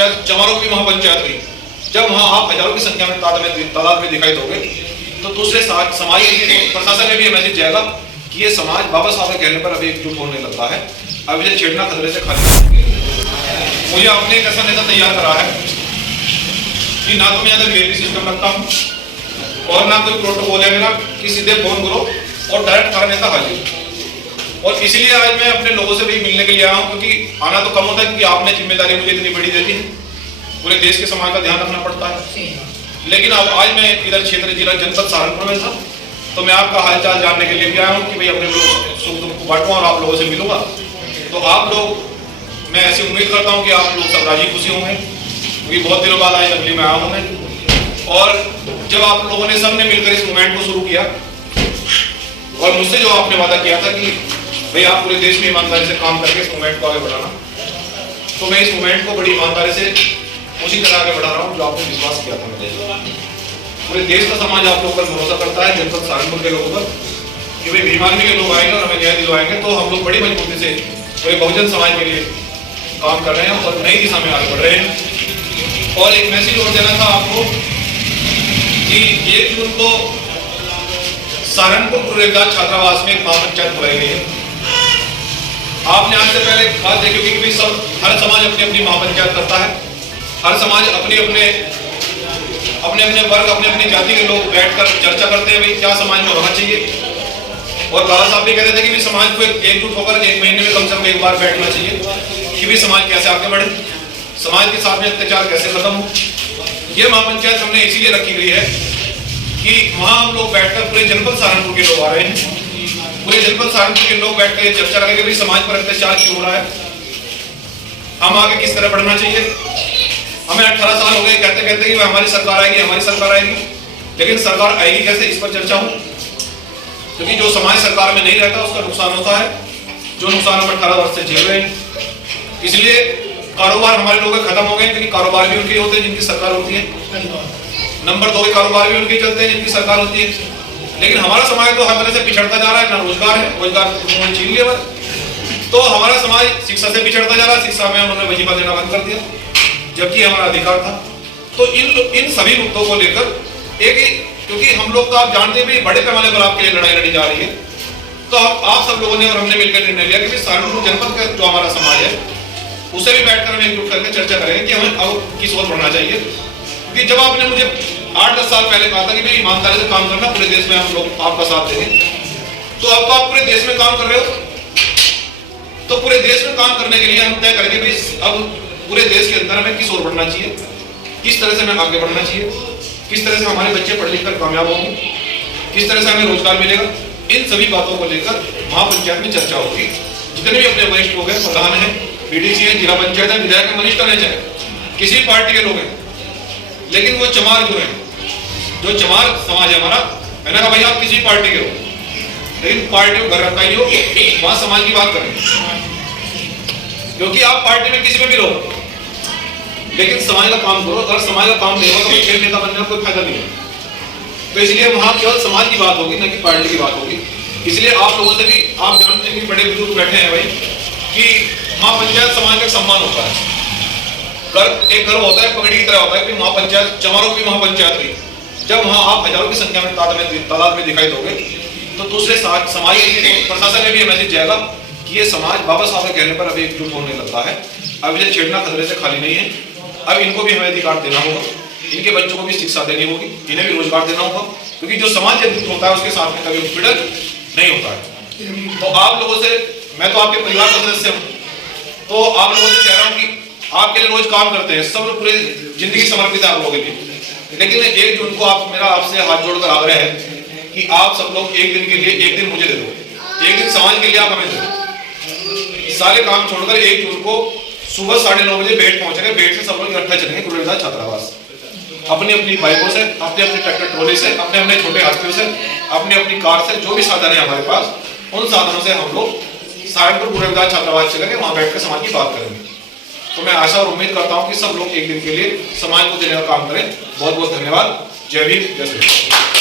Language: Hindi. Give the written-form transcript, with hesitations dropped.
महापंचायत चमारों की महापंचायत हुई, जब वहाँ आप हजारों की संख्या में तादाद में दिखाई दोगे तो दूसरे समाज प्रशासन में भी ये मैसेज जाएगा कि ये समाज बाबा साहब के कहने पर अभी एकजुट होने लगता है, अब इसे छेड़ना खतरे से खाली। मुझे आपने एक ऐसा नेता तैयार करा है कि ना तो मैं अगर मेल सिस्टम रखता हूँ और ना कोई प्रोटोकॉल है मेरा कि सीधे फोन करो और डायरेक्ट हमारा नेता हाजिर। और इसीलिए आज मैं अपने लोगों से भी मिलने के लिए आया हूँ, क्योंकि आना तो कम होता है क्योंकि आपने जिम्मेदारी मुझे इतनी बड़ी दे दी है, पूरे देश के समाज का ध्यान रखना पड़ता है। लेकिन अब आज मैं इधर क्षेत्र जिला जनपद सहारनपुर में था, तो मैं आपका हालचाल जानने के लिए भी आया हूँ कि भाई अपने लोग सुख दुख को बांटूंगा और आप लोगों से मिलूंगा। तो आप लोग, मैं ऐसी उम्मीद करता हूँ कि आप लोग सब राजी खुशी होंगे, क्योंकि बहुत दिनों बाद आज अगली में आया हूँ मैं। और जब आप लोगों ने सबने मिलकर इस मूवमेंट को शुरू किया और मुझसे जो आपने वादा किया था कि भाई आप पूरे देश में ईमानदारी से काम करके इस मूवमेंट को आगे बढ़ाना, तो मैं इस मूवमेंट को बड़ी ईमानदारी से उसी तरह आगे बढ़ा रहा हूँ जो आपने विश्वास किया था मेरे। पूरे देश का समाज आप लोगों पर भरोसा करता है, जनपद सहारनपुर के लोगों पर, कि भाई भीमार्मी के लोग आएंगे और हमें न्याय दिलवाएंगे, तो हम लोग बड़ी मजबूती से पूरे बहुजन समाज के लिए काम कर रहे हैं और नई दिशा में आगे बढ़ रहे हैं। और एक मैसेज और देना था आपको कि 1 जून को सहारनपुर रविदास छात्रावास में एक महापंचायत बुलाई गई है। आपने आज से पहले बात देखी होगी कि सब हर समाज अपनी अपनी महापंचायत करता है, हर समाज अपने अपने वर्ग अपने अपनी जाति के लोग बैठकर चर्चा करते हैं भाई क्या समाज में होना चाहिए। और बाबा साहब भी कहते थे कि भी समाज को एकजुट होकर 1 महीने में कम से कम एक बार बैठना चाहिए कि भी समाज कैसे आगे बढ़े, समाज के साथ में अत्याचार कैसे खत्म हो। ये महापंचायत हमने इसीलिए रखी गई है कि वहाँ हम लोग बैठकर पूरे जनपद सहारनपुर के लोग आ रहे हैं, पूरे जनपद सहारनपुर के लोग बैठ कर चर्चा करेंगे भाई समाज पर अत्याचार क्यों हो रहा है, हम आगे किस तरह बढ़ना चाहिए। हमें 18 साल हो गए कहते कहते कि हमारी सरकार आएगी, लेकिन सरकार आएगी कैसे, इस पर चर्चा हो। क्योंकि जो समाज सरकार में नहीं रहता उसका नुकसान होता है, जो नुकसान हम 18 वर्ष से झेल रहे हैं। इसलिए कारोबार हमारे लोग खत्म हो गए, क्योंकि कारोबार भी उनके होते हैं जिनकी सरकार होती है। नंबर 2 के कारोबार भी उनके चलते हैं जिनकी सरकार होती है। लेकिन हमारा समाज तो हर तरह से पिछड़ता जा रहा है, ना रोजगार है, रोजगार छीन लिया। तो हमारा समाज शिक्षा से पिछड़ता जा रहा है, शिक्षा में उन्होंने वजीफा देना बंद कर दिया, जबकि हमारा अधिकार था। तो इन सभी मुद्दों को लेकर एक, क्योंकि हम लोग तो आप जानते हैं बड़े पैमाने पर आपके लिए लड़ाई लड़ी जा रही है, तो आप सब लोगों ने और हमने मिलकर निर्णय लिया कि सहारनपुर जनपद का जो हमारा समाज है उसे भी बैठकर हम एकजुट करके चर्चा करेंगे कि हमें अब किस ओर बढ़ना चाहिए। क्योंकि जब आपने मुझे 8-10 साल पहले कहा था कि भाई ईमानदारी से काम करना, पूरे देश में हम लोग आपका साथ देंगे, तो अब तो आप पूरे देश में काम कर रहे हो। तो पूरे देश में काम करने के लिए हम तय करेंगे भाई अब पूरे देश के अंदर हमें किस ओर बढ़ना चाहिए, किस तरह से हमें आगे बढ़ना चाहिए, किस तरह से हमारे बच्चे पढ़ लिख कर कामयाब होंगे, किस तरह से हमें रोजगार मिलेगा। इन सभी बातों को लेकर महापंचायत में चर्चा होगी। जितने भी अपने वरिष्ठ लोग हैं, प्रधान है, बीडीसी है, जिला पंचायत है, विधायक है, वरिष्ठ है, चाहे किसी पार्टी के लोग हैं, लेकिन वो चमार जो है, जो चमार समाज है हमारा, मैंने कहा भाई आप किसी पार्टी के हो, लेकिन पार्टी को घर रखाई हो, वहां समाज की बात करें। क्योंकि आप पार्टी में किसी में भी रहो, लेकिन समाज का काम करो। अगर समाज का काम नहीं होगा तो खेल नेता बनने का कोई फायदा नहीं है। तो इसलिए वहां केवल समाज की बात होगी, न कि पार्टी की बात होगी। इसलिए आप लोगों से भी, आप जानते हैं कि बड़े बुजुर्ग बैठे हैं भाई, कि महापंचायत समाज का सम्मान होता है, एक गर्व होता है, पगड़ी की तरह होता है कि महापंचायत चमारों की महापंचायत हुई। जब वहां आप हजारों की संख्या में तादाद में दिखाई दोगे तो दूसरे समाज प्रशासन में भी मैसेज जाएगा कि ये समाज बाबा साहब के कहने पर अभी एकजुट होने लगता है, अब इसे छेड़ना खतरे से खाली नहीं है। अब इनको भी हमें अधिकार देना होगा, इनके बच्चों को भी शिक्षा देनी होगी, इन्हें भी रोजगार देना होगा, क्योंकि जो समाज एकजुट होता है उसके साथ में कभी उत्पीड़न नहीं होता है। तो आप लोगों से, मैं तो आपके परिवार का सदस्य हूँ, तो आप लोगों से कह रहा हूँ कि आपके लिए रोज काम करते हैं, सब लोग पूरे जिंदगी समर्पित है आप लोगों के लिए। लेकिन 1 जून को मेरा आपसे हाथ जोड़कर आग्रह है कि आप सब लोग एक दिन के लिए, एक दिन मुझे दे दो, एक दिन समाज के लिए आप हमें दो। सारे काम छोड़कर 1 जून को सुबह 9:30 बजे बेट पहुंचेंगे, बेट से सब लोग इकट्ठा चलेंगे गुरु रविदास छात्रावास, अपनी अपनी बाइकों से, अपने अपने ट्रैक्टर ट्रॉली से, अपने अपने छोटे हाथियों से, अपनी अपनी कार से, जो भी साधन है हमारे पास, उन साधनों से हम लोग सहारनपुर गुरु रविदास छात्रावास चलेंगे, वहां बैठकर समाज की बात करेंगे। तो मैं आशा और उम्मीद करता हूं कि सब लोग एक दिन के लिए समाज को देने का काम करें। बहुत बहुत धन्यवाद। जय भीम, जय श्री राम।